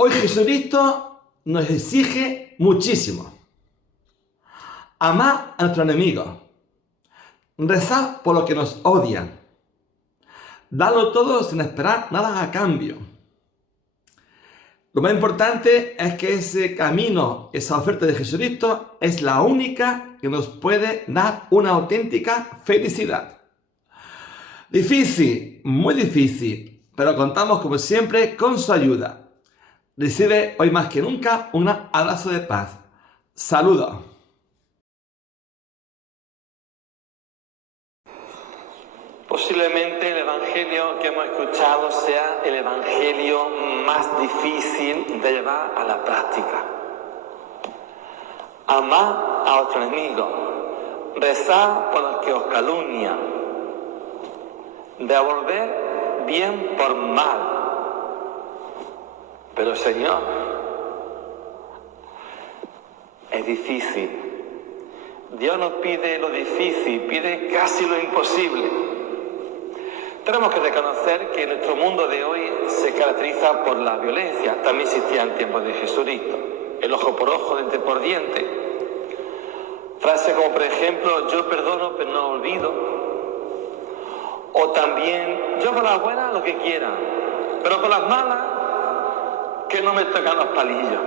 Hoy Jesucristo nos exige muchísimo. Amar a nuestros enemigos. Rezar por los que nos odian. Darlo todo sin esperar nada a cambio. Lo más importante es que ese camino, esa oferta de Jesucristo, es la única que nos puede dar una auténtica felicidad. Difícil, muy difícil, pero contamos como siempre con su ayuda. Recibe hoy más que nunca un abrazo de paz. Saludos. Posiblemente el evangelio que hemos escuchado sea el evangelio más difícil de llevar a la práctica. Amar a otro enemigo, rezar por los que os calumnian, devolver bien por mal. Pero Señor, es difícil. Dios nos pide lo difícil, pide casi lo imposible. Tenemos que reconocer que nuestro mundo de hoy se caracteriza por la violencia. También existía en tiempos de Jesucristo. El ojo por ojo, diente por diente. Frases como, por ejemplo, yo perdono pero no olvido. O también, yo con las buenas lo que quiera, pero con las malas, que no me tocan los palillos.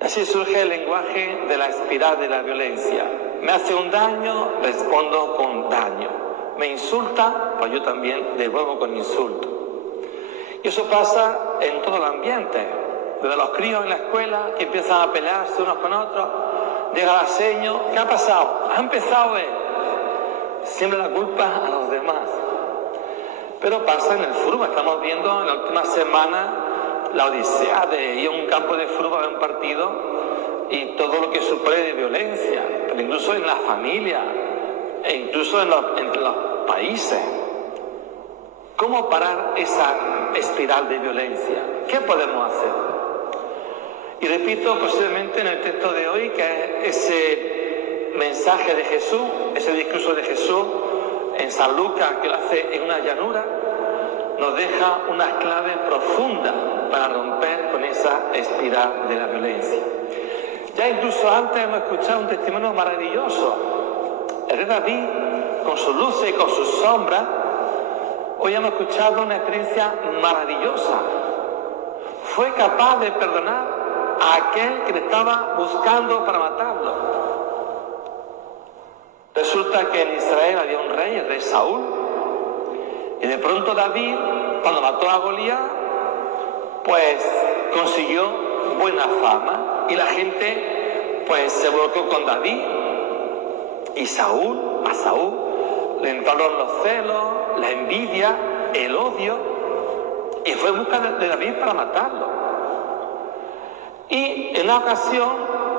Así surge el lenguaje de la espiral de la violencia. Me hace un daño, respondo con daño. Me insulta, pues yo también devuelvo con insulto. Y eso pasa en todo el ambiente. Desde los críos en la escuela que empiezan a pelearse unos con otros, llega la seño, ¿qué ha pasado? Ha empezado él. Siempre la culpa a los demás. Pero pasa en el fútbol. Estamos viendo en la última semana la odisea de ir a un campo de fútbol a ver un partido y todo lo que supone de violencia, pero incluso en la familia e incluso entre los países. ¿Cómo parar esa espiral de violencia? ¿Qué podemos hacer? Y repito posiblemente en el texto de hoy que es ese mensaje de Jesús, ese discurso de Jesús en San Lucas, que lo hace en una llanura, nos deja unas claves profundas para romper con esa espiral de la violencia. Ya incluso antes hemos escuchado un testimonio maravilloso. El rey David, con sus luces y con sus sombras, hoy hemos escuchado una experiencia maravillosa. Fue capaz de perdonar a aquel que le estaba buscando para matarlo. Resulta que en Israel había un rey, el rey Saúl, y de pronto David, cuando mató a Goliat, pues consiguió buena fama y la gente pues se volcó con David. Y a Saúl le entraron los celos, la envidia, el odio, y fue en busca de David para matarlo. Y en una ocasión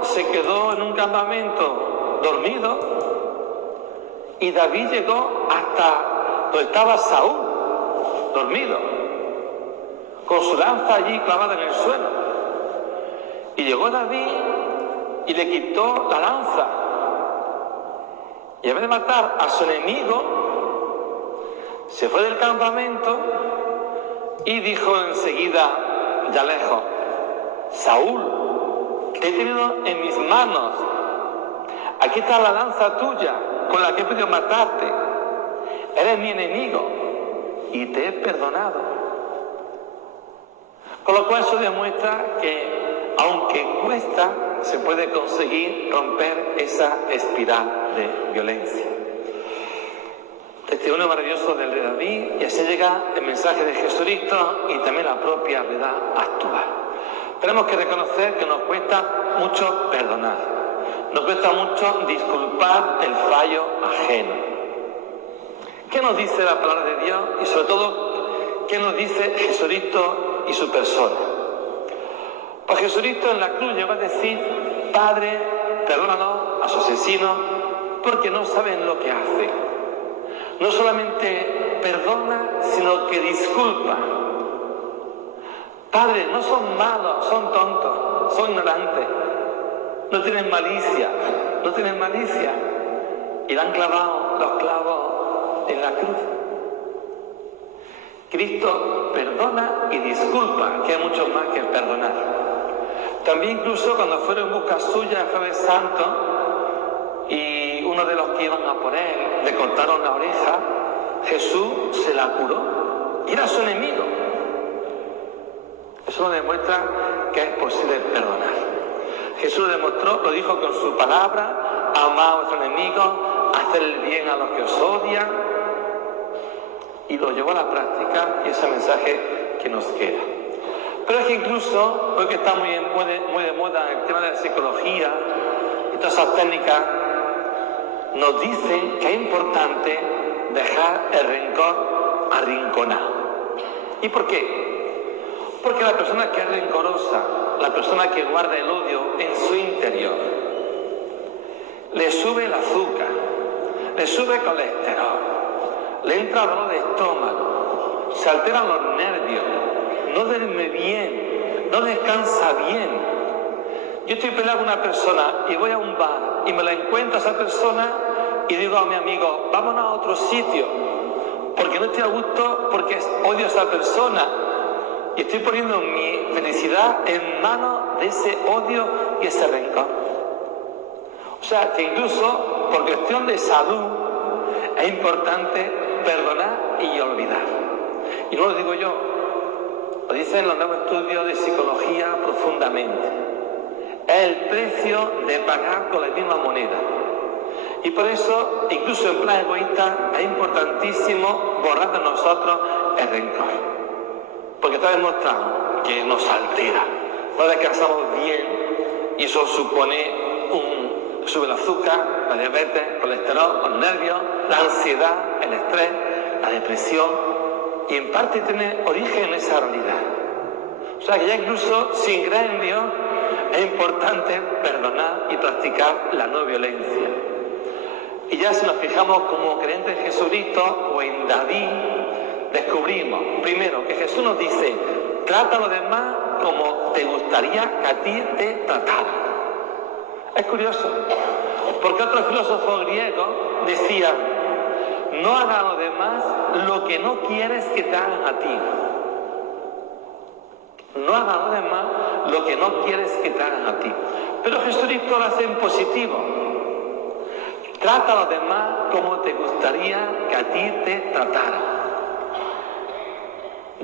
se quedó en un campamento dormido y David llegó hasta donde estaba Saúl, dormido, con su lanza allí clavada en el suelo. Y llegó David y le quitó la lanza. Y en vez de matar a su enemigo, se fue del campamento y dijo enseguida, ya lejos, Saúl, te he tenido en mis manos. Aquí está la lanza tuya con la que he podido matarte. Eres mi enemigo y te he perdonado. Con lo cual eso demuestra que, aunque cuesta, se puede conseguir romper esa espiral de violencia. Testimonio maravilloso del rey David, y así llega el mensaje de Jesucristo y también la propia verdad actual. Tenemos que reconocer que nos cuesta mucho perdonar, nos cuesta mucho disculpar el fallo ajeno. ¿Qué nos dice la palabra de Dios? Y sobre todo, ¿qué nos dice Jesucristo y su persona? Pues Jesucristo en la cruz llegó a decir, Padre, perdónanos a sus asesinos porque no saben lo que hacen. No solamente perdona, sino que disculpa. Padre, no son malos, son tontos, son ignorantes. No tienen malicia. Y le han clavado los clavos en la cruz. Cristo perdona y disculpa, que hay mucho más que perdonar. También incluso cuando fueron en busca suya el Jueves Santo y uno de los que iban a por él le cortaron la oreja, Jesús se la curó y era su enemigo. Eso nos demuestra que es posible perdonar. Jesús lo demostró, lo dijo con su palabra: amad a vuestros enemigos, haced el bien a los que os odian, y lo llevó a la práctica, y ese mensaje que nos queda. Pero es que incluso, hoy que está muy de moda el tema de la psicología y todas esas técnicas, nos dicen que es importante dejar el rencor arrinconado. ¿Y por qué? Porque la persona que es rencorosa, la persona que guarda el odio en su interior, le sube el azúcar, le sube el colesterol, le entra dolor de estómago, se alteran los nervios, no duerme bien, no descansa bien. Yo estoy peleando con una persona y voy a un bar y me la encuentro a esa persona y digo a mi amigo: vámonos a otro sitio, porque no estoy a gusto, porque odio a esa persona. Y estoy poniendo mi felicidad en manos de ese odio y ese rencor. O sea, que incluso por cuestión de salud es importante perdonar y olvidar. Y no lo digo yo, lo dicen los nuevos estudios de psicología profundamente. Es el precio de pagar con la misma moneda. Y por eso, incluso en plan egoísta, es importantísimo borrar de nosotros el rencor. Porque está demostrado que nos altera, no descansamos bien y eso supone sube el azúcar, la diabetes, el colesterol, los nervios, la ansiedad, el estrés, la depresión, y en parte tiene origen en esa realidad. O sea que ya incluso sin creer en Dios es importante perdonar y practicar la no violencia. Y ya si nos fijamos como creyentes en Jesucristo o en David, descubrimos, primero, que Jesús nos dice: trata a los demás como te gustaría que a ti te trataran. Es curioso, porque otros filósofos griegos decían: no hagas a los demás lo que no quieres que te hagan a ti. No hagas a los demás lo que no quieres que te hagan a ti. Pero Jesucristo lo hace en positivo. Trata a los demás como te gustaría que a ti te trataran.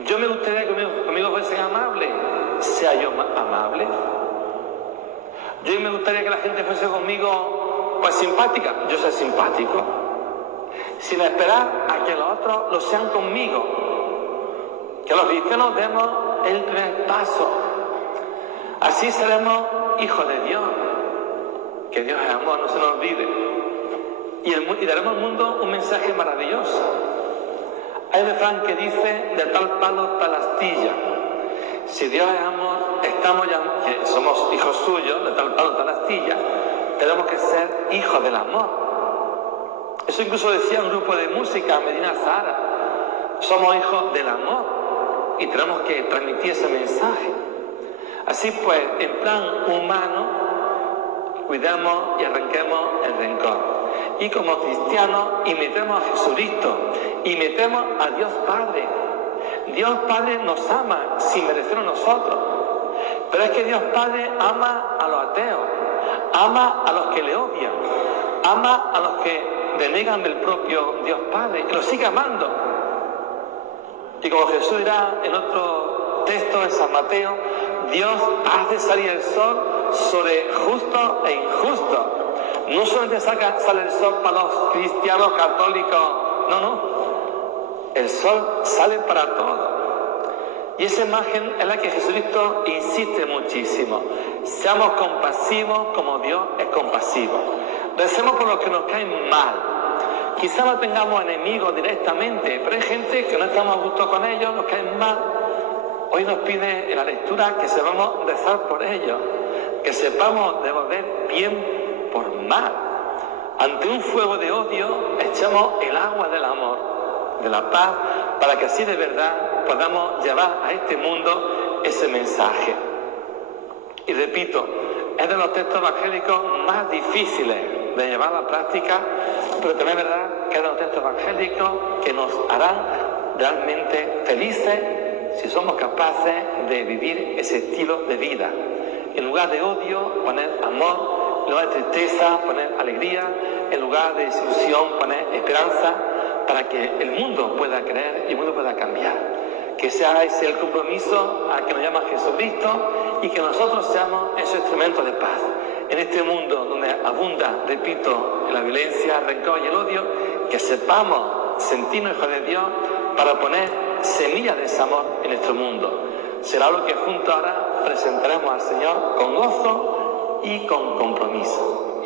Yo me gustaría que conmigo fuesen amables, sea yo amable. Yo me gustaría que la gente fuese conmigo pues simpática, yo soy simpático. Sin esperar a que los otros lo sean conmigo. Que los cristianos demos el primer paso. Así seremos hijos de Dios. Que Dios es amor, no se nos olvide. Y daremos al mundo un mensaje maravilloso. Hay un refrán que dice: de tal palo, tal astilla. Si Dios es amor, estamos ya, que somos hijos suyos, de tal palo, tal astilla, tenemos que ser hijos del amor. Eso incluso decía un grupo de música, Medina Zahara. Somos hijos del amor y tenemos que transmitir ese mensaje. Así pues, en plan humano, cuidemos y arranquemos el rencor. Y como cristianos, imitemos a Jesucristo, imitemos a Dios Padre. Dios Padre nos ama sin merecerlo nosotros. Pero es que Dios Padre ama a los ateos, ama a los que le odian, ama a los que denegan del propio Dios Padre, y lo sigue amando. Y como Jesús dirá en otro texto en San Mateo: Dios hace salir el sol sobre justos e injustos. No solamente sale el sol para los cristianos católicos, no. El sol sale para todos. Y esa imagen es la que Jesucristo insiste muchísimo. Seamos compasivos como Dios es compasivo. Recemos por los que nos caen mal. Quizá no tengamos enemigos directamente, pero hay gente que no estamos a gusto con ellos, nos caen mal. Hoy nos pide en la lectura que sepamos rezar por ellos, que sepamos devolver bien por mal. Ante un fuego de odio, echemos el agua del amor, de la paz, para que así de verdad podamos llevar a este mundo ese mensaje. Y repito, es de los textos evangélicos más difíciles de llevar a la práctica, pero también es verdad que es de los textos evangélicos que nos harán realmente felices si somos capaces de vivir ese estilo de vida. En lugar de odio, poner amor, en lugar de tristeza, poner alegría, en lugar de desilusión, poner esperanza, para que el mundo pueda creer y el mundo pueda cambiar. Que sea ese el compromiso al que nos llama Jesucristo y que nosotros seamos esos instrumentos de paz. En este mundo donde abunda, repito, la violencia, el rencor y el odio, que sepamos sentirnos hijos de Dios para poner semillas de ese amor en nuestro mundo. Será lo que juntos ahora presentaremos al Señor con gozo y con compromiso.